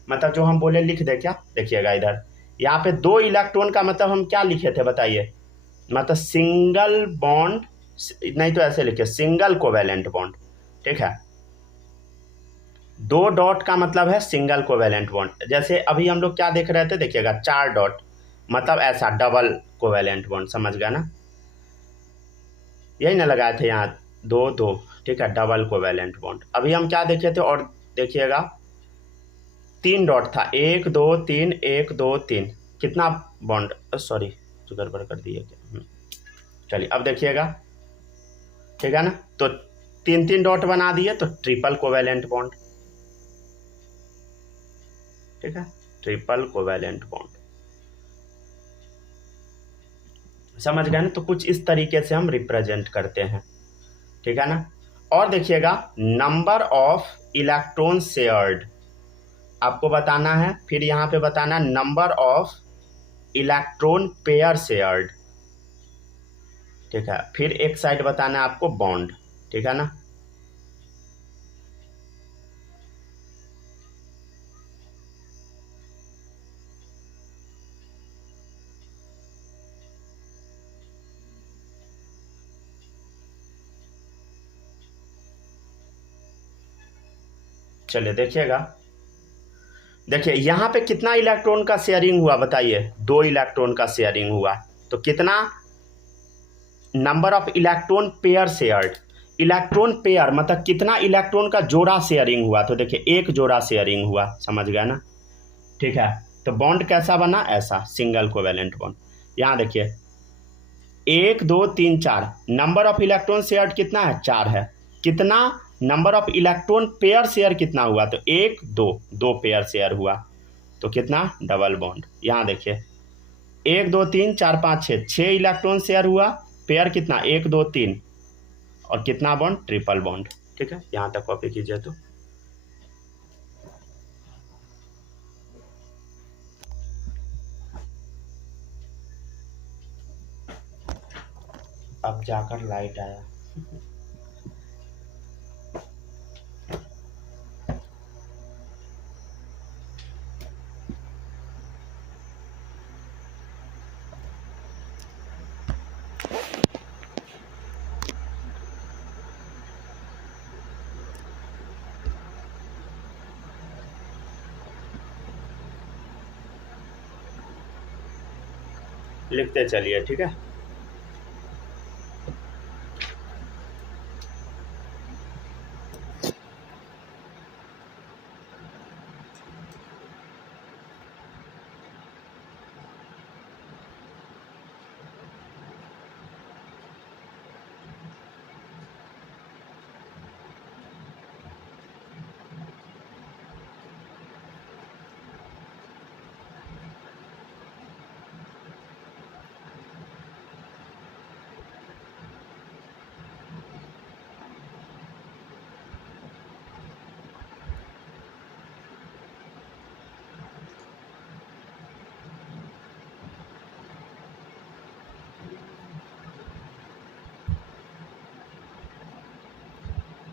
मतलब जो हम बोले लिख दे क्या, देखिएगा इधर, यहाँ पे 2 इलेक्ट्रॉन का मतलब हम क्या लिखे थे बताइए, मतलब सिंगल बॉन्ड, नहीं तो ऐसे लिखे सिंगल कोवेलेंट बॉन्ड। ठीक है, 2 डॉट का मतलब है सिंगल कोवेलेंट बॉन्ड। जैसे अभी हम लोग क्या देख रहे थे, देखिएगा 4 डॉट, मतलब ऐसा डबल कोवेलेंट बॉन्ड। समझ गया ना, यही ना लगाए थे यहाँ 2 2। ठीक है, डबल कोवेलेंट बॉन्ड। अभी हम क्या देखे थे, और देखिएगा 3 डॉट था, 1 2 3 1 2 3, कितना बॉन्ड, सॉरी तो गड़बड़ कर दिए क्या। चलिए अब देखिएगा, ठीक है ना, तो 3 3 डॉट बना दिए, तो ट्रिपल कोवेलेंट बॉन्ड। ठीक है, ट्रिपल कोवेलेंट बॉन्ड। समझ गए ना। तो कुछ इस तरीके से हम रिप्रेजेंट करते हैं। ठीक है ना। और देखिएगा नंबर ऑफ इलेक्ट्रॉन शेयर्ड आपको बताना है, फिर यहाँ पे बताना number of electron pair shared. ठीक है, फिर एक साइड बताना है आपको बॉन्ड। ठीक है ना। चलिए देखिएगा, देखिए यहाँ पे कितना इलेक्ट्रॉन का शेयरिंग हुआ बताइए, 2 इलेक्ट्रॉन का शेयरिंग हुआ। तो कितना, number of electron pair shared, electron pair मतलब कितना इलेक्ट्रॉन का जोड़ा शेयरिंग हुआ, तो देखिए 1 जोड़ा शेयरिंग हुआ। समझ गया ना। ठीक है, तो बॉन्ड कैसा बना, ऐसा सिंगल कोवेलेंट बॉन्ड। यहाँ देखिए 1 2 3 4, नंबर ऑफ इलेक्ट्रॉन शेयर्ड कितना है, 4 है। कितना number of electron pair share कितना हुआ, तो 1 2, 2 पेयर शेयर हुआ, तो कितना, डबल बॉन्ड। यहाँ देखिए 1 2 3 4 5 6, 6 इलेक्ट्रॉन शेयर हुआ, पेयर कितना 1 2 3, और कितना बॉन्ड, ट्रिपल बॉन्ड। ठीक है, यहाँ तक कॉपी कीजिए। तो अब जाकर लाइट आया। लिखते चलिए। ठीक है,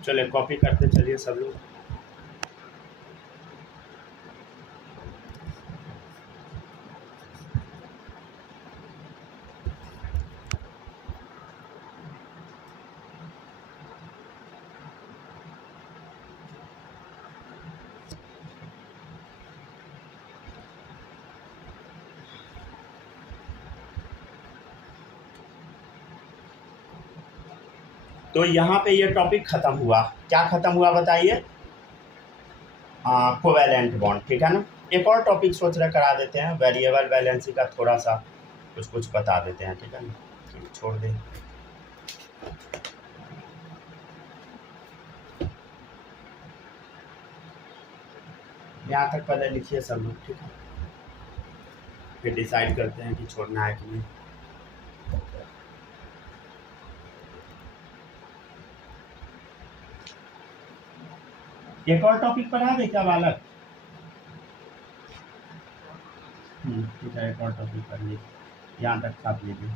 चलिए कॉपी करते चलिए सब लोग। तो यहाँ पे ये टॉपिक ख़त्म हुआ। क्या ख़त्म हुआ बताइए? कोवैलेंट बॉन्ड, ठीक है ना। एक और टॉपिक सोच रहे करा देते हैं, वेरिएबल वैलेंसी का थोड़ा सा कुछ बता देते हैं, ठीक है ना, छोड़ दें। यहाँ तक पहले लिखिए सब लोग, ठीक है, फिर डिसाइड करते हैं कि छोड़ना है कि नहीं। एक और टॉपिक पढ़ा दे क्या बालक? ठीक है, एक और टॉपिक पढ़ लीजिए, यहाँ तक छाप लीजिए।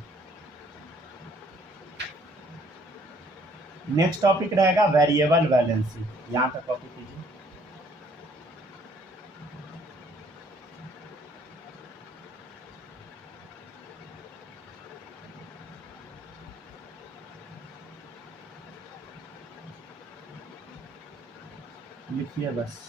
नेक्स्ट टॉपिक रहेगा वेरिएबल वैलेंसी, यहाँ तक कॉपी कीजिए। लिखिए बस।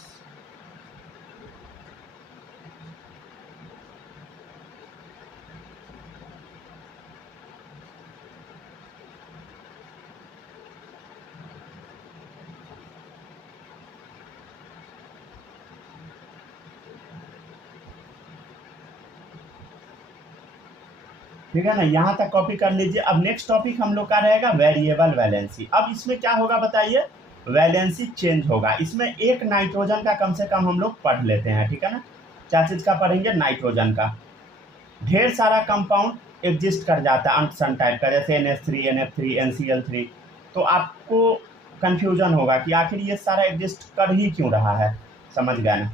ठीक है ना, यहाँ तक कॉपी कर लीजिए। अब नेक्स्ट टॉपिक हम लोग का रहेगा वेरिएबल वैलेंसी। अब इसमें क्या होगा बताइए? वैलेंसी चेंज होगा। इसमें एक नाइट्रोजन का कम से कम हम लोग पढ़ लेते हैं, ठीक है ना। क्या चीज़ का पढ़ेंगे? नाइट्रोजन का। ढेर सारा कंपाउंड एग्जिस्ट कर जाता है अनसन टाइप का, जैसे NH3, NF3, NCl3। तो आपको कन्फ्यूजन होगा कि आखिर ये सारा एग्जिस्ट कर ही क्यों रहा है, समझ गए ना।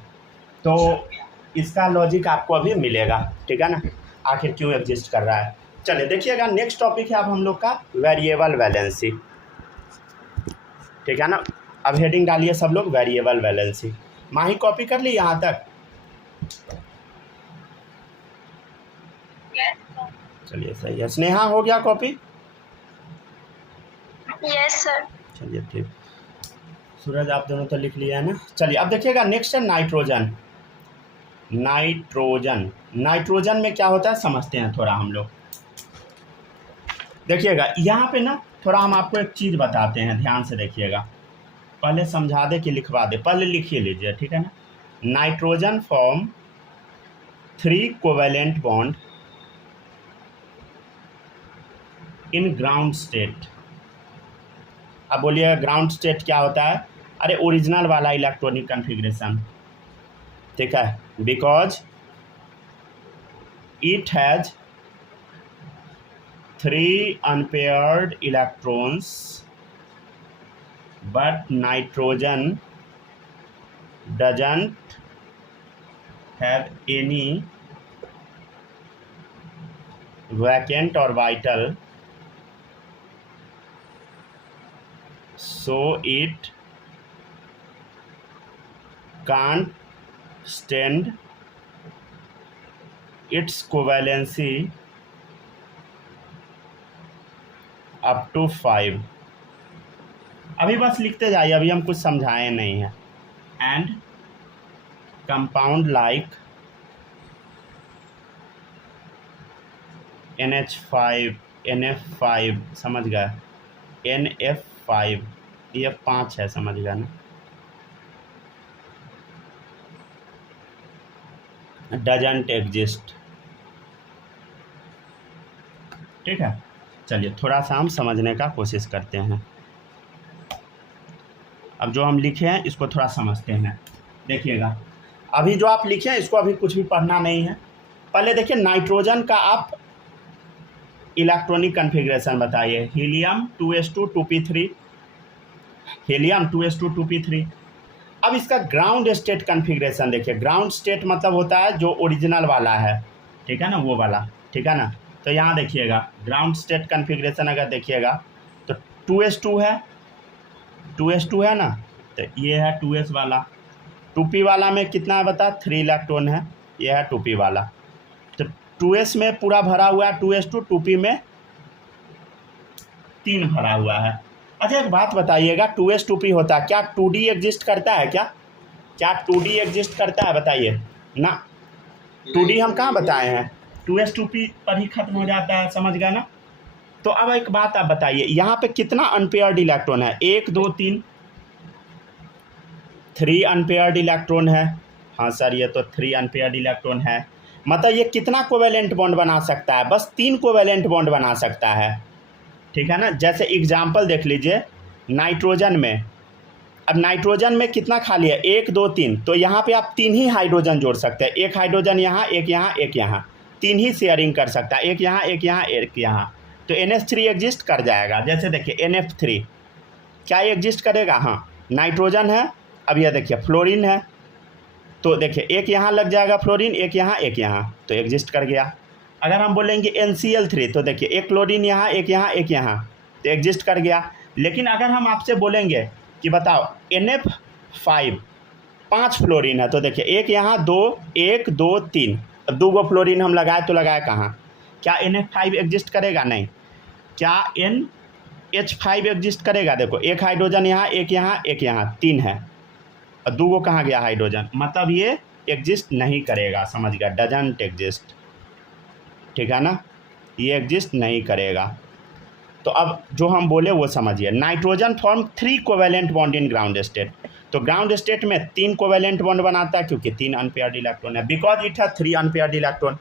तो इसका लॉजिक आपको अभी मिलेगा, ठीक है ना, आखिर क्यों एग्जिस्ट कर रहा है। चलिए देखिएगा, नेक्स्ट टॉपिक है अब हम लोग का वेरिएबल वैलेंसी, ठीक है ना। अब हेडिंग डालिए सब लोग, वेरिएबल वैलेंसी। माही कॉपी कर ली यहाँ तक? चलिए सही है। स्नेहा हो गया कॉपी? Yes sir. चलिए ठीक। सूरज आप दोनों तो लिख लिया है ना। चलिए अब देखिएगा, नेक्स्ट है नाइट्रोजन। नाइट्रोजन में क्या होता है समझते हैं थोड़ा हम लोग। देखिएगा यहाँ पे ना थोड़ा हम आपको एक चीज़ बताते हैं, ध्यान से देखिएगा। पहले समझा दे कि लिखवा दे, पहले लिखिए लीजिए, ठीक है ना। Nitrogen form 3 covalent bond in ground state. अब बोलिएगा ग्राउंड स्टेट क्या होता है? अरे ओरिजिनल वाला इलेक्ट्रॉनिक कन्फिग्रेशन, ठीक है। Because it has 3 unpaired electrons, but nitrogen doesn't have any vacant orbital, so it can't stand its covalency up to 5। अभी बस लिखते जाइए, अभी हम कुछ समझाए नहीं हैं। And compound like NH5, NF5, समझ गए, NF5, ये 5 है, समझ गए ना। डजंट एग्जिस्ट, ठीक है। चलिए थोड़ा सा हम समझने का कोशिश करते हैं। अब जो हम लिखे हैं इसको थोड़ा समझते हैं। देखिएगा, अभी जो आप लिखे हैं इसको अभी कुछ भी पढ़ना नहीं है। पहले देखिए नाइट्रोजन का आप इलेक्ट्रॉनिक कन्फिग्रेशन बताइए। Helium 2s2 2p3, helium 2s2 2p3। अब इसका ग्राउंड स्टेट कन्फिग्रेशन देखिए। ग्राउंड स्टेट मतलब होता है जो ओरिजिनल वाला है, ठीक है ना, वो वाला, ठीक है ना। तो यहाँ देखिएगा ग्राउंड स्टेट कन्फिग्रेशन अगर देखिएगा तो 2s2 है, 2s2 है ना, तो ये है 2s वाला। 2p वाला में कितना है बता? 3 इलेक्ट्रॉन है, ये है 2p वाला। तो 2s में पूरा भरा हुआ है 2s2, 2p में 3 भरा हुआ है। अच्छा एक बात बताइएगा, 2s 2p होता है क्या? 2d एग्जिस्ट करता है क्या? क्या 2d एग्जिस्ट करता है बताइए ना। 2d हम कहाँ बताए हैं? 2s 2p पर ही खत्म हो जाता है, समझ गया ना। तो अब एक बात आप बताइए, यहाँ पे कितना अनपेयर्ड इलेक्ट्रॉन है? 1 2 3 3 अनपेयर्ड इलेक्ट्रॉन है। हाँ सर, ये तो 3 अनपेयर्ड इलेक्ट्रॉन है। मतलब ये कितना कोवेलेंट बॉन्ड बना सकता है? बस 3 कोवेलेंट बॉन्ड बना सकता है, ठीक है ना। जैसे एग्जाम्पल देख लीजिए नाइट्रोजन में। अब नाइट्रोजन में कितना खाली है? 1 2 3। तो यहाँ पे आप 3 ही हाइड्रोजन जोड़ सकते हैं। एक हाइड्रोजन यहाँ, एक यहाँ, एक यहाँ, 3 ही शेयरिंग कर सकता है, एक यहाँ, एक यहाँ, एक यहाँ। तो NH3 एग्जिस्ट कर जाएगा। जैसे देखिए NF3 क्या एग्जिस्ट करेगा? हाँ, नाइट्रोजन है। अब यह देखिए फ्लोरीन है, तो देखिए एक यहाँ लग जाएगा फ्लोरीन, एक यहाँ, एक यहाँ, तो एग्जिस्ट कर गया। अगर हम बोलेंगे NCl3 तो देखिए एक क्लोरीन यहाँ, एक यहाँ, एक यहाँ, तो एग्जिस्ट कर गया। लेकिन अगर हम आपसे बोलेंगे कि बताओ NF5 5 फ्लोरीन है, तो देखिए एक यहाँ, 2 1 2 3, 2 गो फ्लोरीन हम लगाए तो लगाए कहाँ? क्या NF5 एग्जिस्ट करेगा? नहीं। क्या NH5 एग्जिस्ट करेगा? देखो एक हाइड्रोजन यहाँ, एक यहाँ, एक यहाँ, 3 है, और 2 गो कहाँ गया हाइड्रोजन? मतलब ये एग्जिस्ट नहीं करेगा, समझ गया? डजंट एग्जिस्ट, ठीक है ना, ये एग्जिस्ट नहीं करेगा। तो अब जो हम बोले वो समझिए। Nitrogen form 3 covalent bond in ground state. तो ग्राउंड स्टेट में 3 कोवेलेंट बॉन्ड बनाता है क्योंकि 3 अनपेयर्ड इलेक्ट्रॉन है, बिकॉज इट है 3 unpaired electron.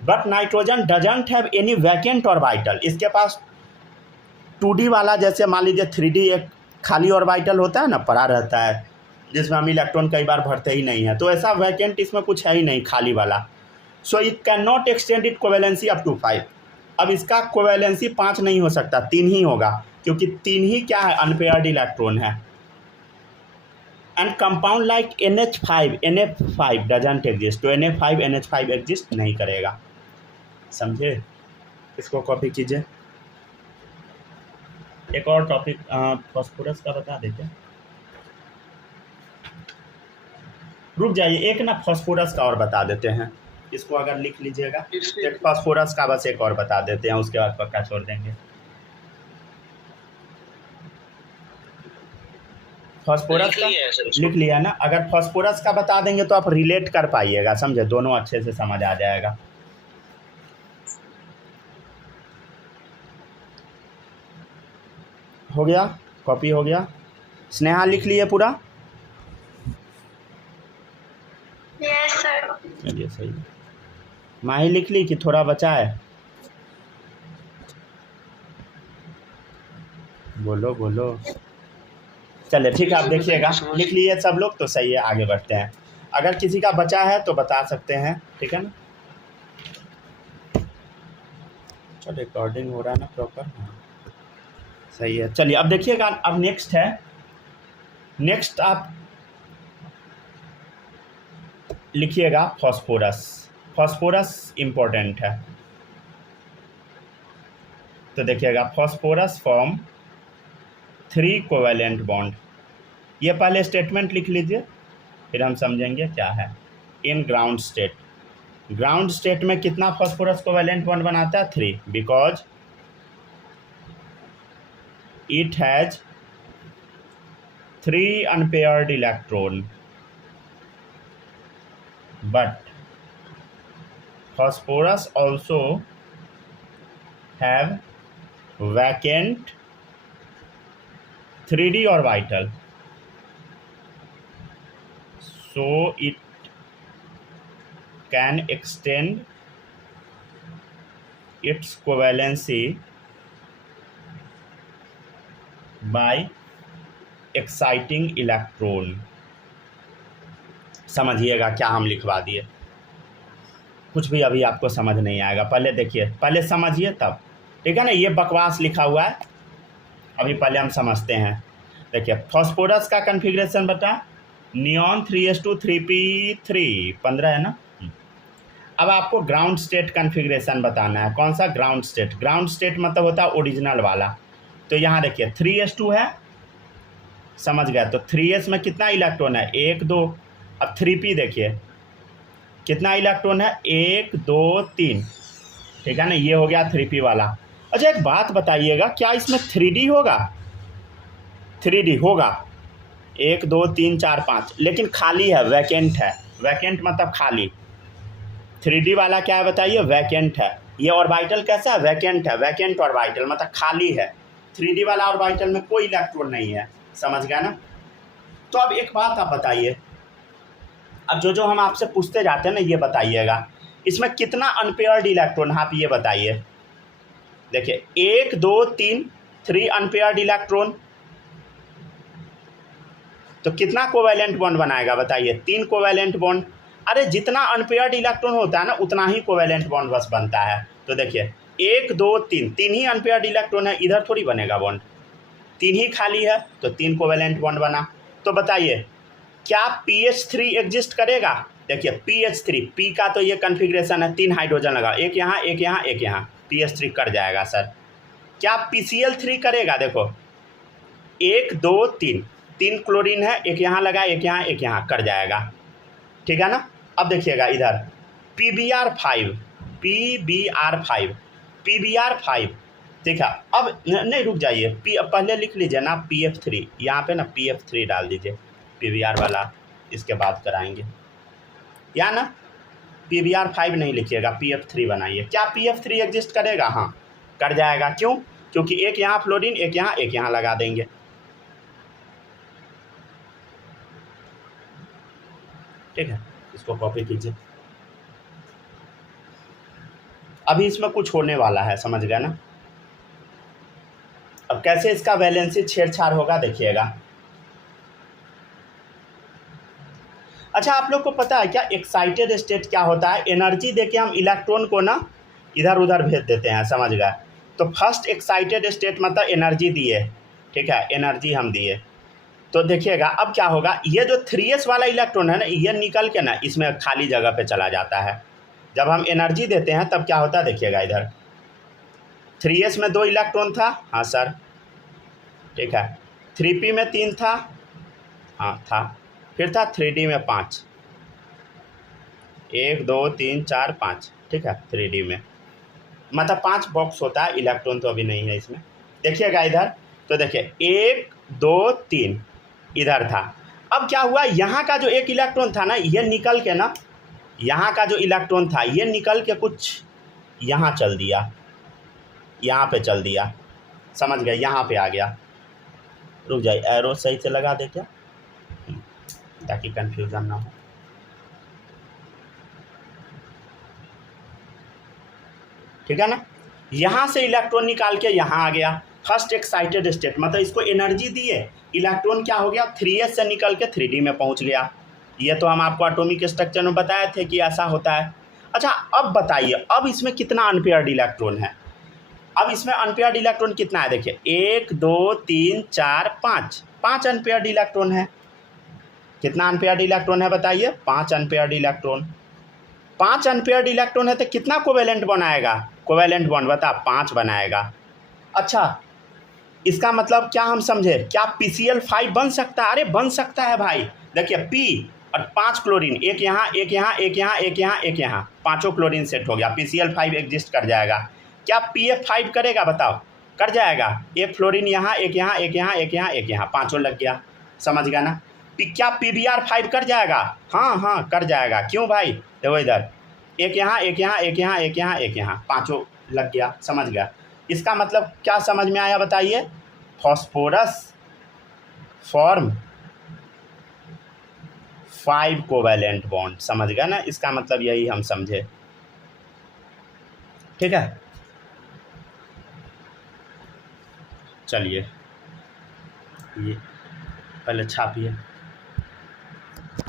But nitrogen doesn't have any vacant orbital. इसके पास 2D वाला, जैसे मान लीजिए 3D एक खाली ऑर्बिटल होता है ना, पड़ा रहता है, जिसमें हम इलेक्ट्रॉन कई बार भरते ही नहीं है, तो ऐसा वैकेंट इसमें कुछ है ही नहीं खाली वाला। So it can not extend it covalency up to 5। अब इसका कोवेलेंसी 5 नहीं हो सकता, 3 ही होगा, क्योंकि 3 ही क्या है? अनपेयर्ड इलेक्ट्रॉन है। And compound like NF5 doesn't exist. तो NF5 NH5 एग्जिस्ट नहीं करेगा, समझे? इसको कॉपी कीजिए। एक और टॉपिक फास्फोरस का बता देते हैं। रुक जाइए, एक ना फास्फोरस का और बता देते हैं, इसको अगर लिख लीजिएगा। एक फास्फोरस का बस एक और बता देते हैं, उसके बाद पक्का छोड़ देंगे। फास्फोरस का लिख लिया ना। अगर फास्फोरस का बता देंगे तो आप रिलेट कर पाइएगा, समझे? दोनों अच्छे से समझ आ जाएगा। हो गया, कॉपी हो गया। स्नेहा लिख लिए पूरा? Yes sir. चलिए सही है। माही लिख ली कि थोड़ा बचा है? बोलो बोलो। चलिए ठीक है, आप देखिएगा। लिख लिए सब लोग तो सही है, आगे बढ़ते हैं। अगर किसी का बचा है तो बता सकते हैं, ठीक है ना? चलो रिकॉर्डिंग हो रहा है ना प्रॉपर? हाँ सही है। चलिए अब देखिएगा, अब नेक्स्ट है। नेक्स्ट आप लिखिएगा फास्फोरस। फास्फोरस इम्पोर्टेंट है, तो देखिएगा फास्फोरस फॉर्म 3 कोवेलेंट बॉन्ड। ये पहले स्टेटमेंट लिख लीजिए, फिर हम समझेंगे क्या है। In ground state, ground state में कितना फास्फोरस कोवेलेंट बॉन्ड बनाता है? 3, because it has 3 unpaired electron, but phosphorus also have vacant 3D orbital, so it can extend its covalency by exciting electron। समझिएगा क्या हम लिखवा दिए, कुछ भी अभी आपको समझ नहीं आएगा। पहले देखिए, पहले समझिए तब, ठीक है ना? ये बकवास लिखा हुआ है, अभी पहले हम समझते हैं। देखिए फास्फोरस का कन्फिग्रेशन बता, नियॉन 3s2 3p3 15 है ना। अब आपको ग्राउंड स्टेट कन्फिग्रेशन बताना है। कौन सा? Ground state. ग्राउंड स्टेट मतलब होता है ओरिजिनल वाला। तो यहाँ देखिए 3s2 है, समझ गया? तो 3s में कितना इलेक्ट्रॉन है? 1 2। अब 3p देखिए कितना इलेक्ट्रॉन है? 1 2 3, ठीक है ना? ये हो गया 3p वाला। अच्छा एक बात बताइएगा, क्या इसमें 3D होगा? 3D होगा, 1 2 3 4 5, लेकिन खाली है, वैकेंट है। वैकेंट मतलब खाली, 3D वाला क्या है बताइए, वैकेंट है। ये ऑर्बिटल कैसा है, वैकेंट है, वैकेंट ऑर्बिटल मतलब खाली है। 3D वाला ऑर्बिटल में कोई इलेक्ट्रॉन नहीं है, समझ गया ना। तो अब एक बात आप बताइए, अब जो हम आपसे पूछते जाते हैं ना ये बताइएगा, इसमें कितना अनपेयर्ड इलेक्ट्रॉन, आप ये बताइए। देखिए 1 2 3 3 अनपेयर्ड इलेक्ट्रॉन, तो कितना कोवैलेंट बॉन्ड बनाएगा बताइए, 3 कोवैलेंट बॉन्ड। अरे जितना अनपेयर्ड इलेक्ट्रॉन होता है ना उतना ही कोवैलेंट बॉन्ड बस बनता है। तो देखिए 1 2 3 3 ही अनपेयर्ड इलेक्ट्रॉन है, इधर थोड़ी बनेगा बॉन्ड, 3 ही खाली है तो 3 कोवैलेंट बॉन्ड बना। तो बताइए क्या PH3 एग्जिस्ट करेगा। देखिए PH3, P का तो ये कन्फिग्रेशन है, 3 हाइड्रोजन लगा, एक यहाँ एक यहाँ एक यहाँ, PH3 कर जाएगा सर। क्या PCl3 करेगा, देखो 1 2 3 3 क्लोरीन है, एक यहाँ लगा एक यहाँ एक यहाँ, कर जाएगा, ठीक है ना। अब देखिएगा इधर PBr5 PBr5 ठीक है। अब नहीं रुक जाइए, पहले लिख लीजिए ना PF3, यहाँ पे ना PF3 डाल दीजिए, PBr वाला इसके बाद कराएंगे, या ना PBr5 नहीं लिखिएगा, PF3 बनाइए। क्या PF3 एग्जिस्ट करेगा, हाँ कर जाएगा। क्यों, क्योंकि एक यहाँ फ्लोरीन एक यहाँ लगा देंगे। ठीक है, इसको कॉपी कीजिए। अभी इसमें कुछ होने वाला है, समझ गए ना। अब कैसे इसका वैलेंसी छेड़छाड़ होगा देखिएगा। अच्छा आप लोग को पता है क्या एक्साइटेड स्टेट क्या होता है, एनर्जी देके हम इलेक्ट्रॉन को ना इधर उधर भेज देते हैं, समझ गए। तो फर्स्ट एक्साइटेड स्टेट मतलब एनर्जी दिए, ठीक है, एनर्जी हम दिए। तो देखिएगा अब क्या होगा, ये जो 3s वाला इलेक्ट्रॉन है ना ये निकल के ना इसमें खाली जगह पे चला जाता है। जब हम एनर्जी देते हैं तब क्या होता है देखिएगा, इधर 3s में 2 इलेक्ट्रॉन था, हाँ सर, ठीक है। 3p में 3 था, हाँ था, फिर था 3d में 5, 1 2 3 4 5, ठीक है। 3d में मतलब 5 बॉक्स होता है, इलेक्ट्रॉन तो अभी नहीं है इसमें। देखिएगा इधर, तो देखिए 1 2 3 इधर था। अब क्या हुआ, यहाँ का जो एक इलेक्ट्रॉन था ना ये निकल के ना, यहाँ का जो इलेक्ट्रॉन था ये निकल के कुछ यहाँ चल दिया, यहाँ पे चल दिया, समझ गए, यहाँ पे आ गया। रुक जाइए, एरो सही से लगा दे क्या, ताकि कंफ्यूजन ना हो। ठीक है ना, यहाँ से इलेक्ट्रॉन निकाल के यहाँ आ गया, फर्स्ट एक्साइटेड स्टेट मतलब इसको एनर्जी दिए, इलेक्ट्रॉन क्या हो गया 3s से निकल के 3d में पहुँच गया। ये तो हम आपको एटॉमिक स्ट्रक्चर में बताए थे कि ऐसा होता है। अच्छा अब बताइए, अब इसमें कितना अनपेयर्ड इलेक्ट्रॉन है। अब इसमें अनपेयर्ड इलेक्ट्रॉन कितना है, देखिए 1 2 3 4 5 अनपेयर्ड इलेक्ट्रॉन है। कितना अनपेयर्ड इलेक्ट्रॉन है बताइए, 5 अनपेयर्ड इलेक्ट्रॉन। 5 अनपेयर्ड इलेक्ट्रॉन है तो कितना कोवेलेंट बनाएगा, कोवेलेंट बॉन्ड बता 5 बनाएगा। अच्छा इसका मतलब क्या हम समझे, क्या PCl5 बन सकता है, अरे बन सकता है भाई। देखिए P और 5 क्लोरीन, एक यहाँ एक यहाँ एक यहाँ एक यहाँ एक यहाँ, 5 क्लोरीन सेट हो गया, PCl5 एग्जिस्ट कर जाएगा। क्या PF5 करेगा बताओ, कर जाएगा, एक फ्लोरीन यहाँ एक यहाँ एक यहाँ एक यहाँ एक यहाँ, 5 लग गया, समझ गया ना। क्या PBr5 कर जाएगा, हाँ हाँ कर जाएगा। क्यों भाई, देखो इधर एक यहाँ एक यहाँ एक यहाँ एक यहाँ एक यहाँ, 5 लग गया, समझ गया। इसका मतलब क्या समझ में आया बताइए, फॉस्फोरस फॉर्म 5 कोवैलेंट बॉन्ड, समझ गया ना। इसका मतलब यही हम समझे, ठीक है। चलिए ये पहले छापिए।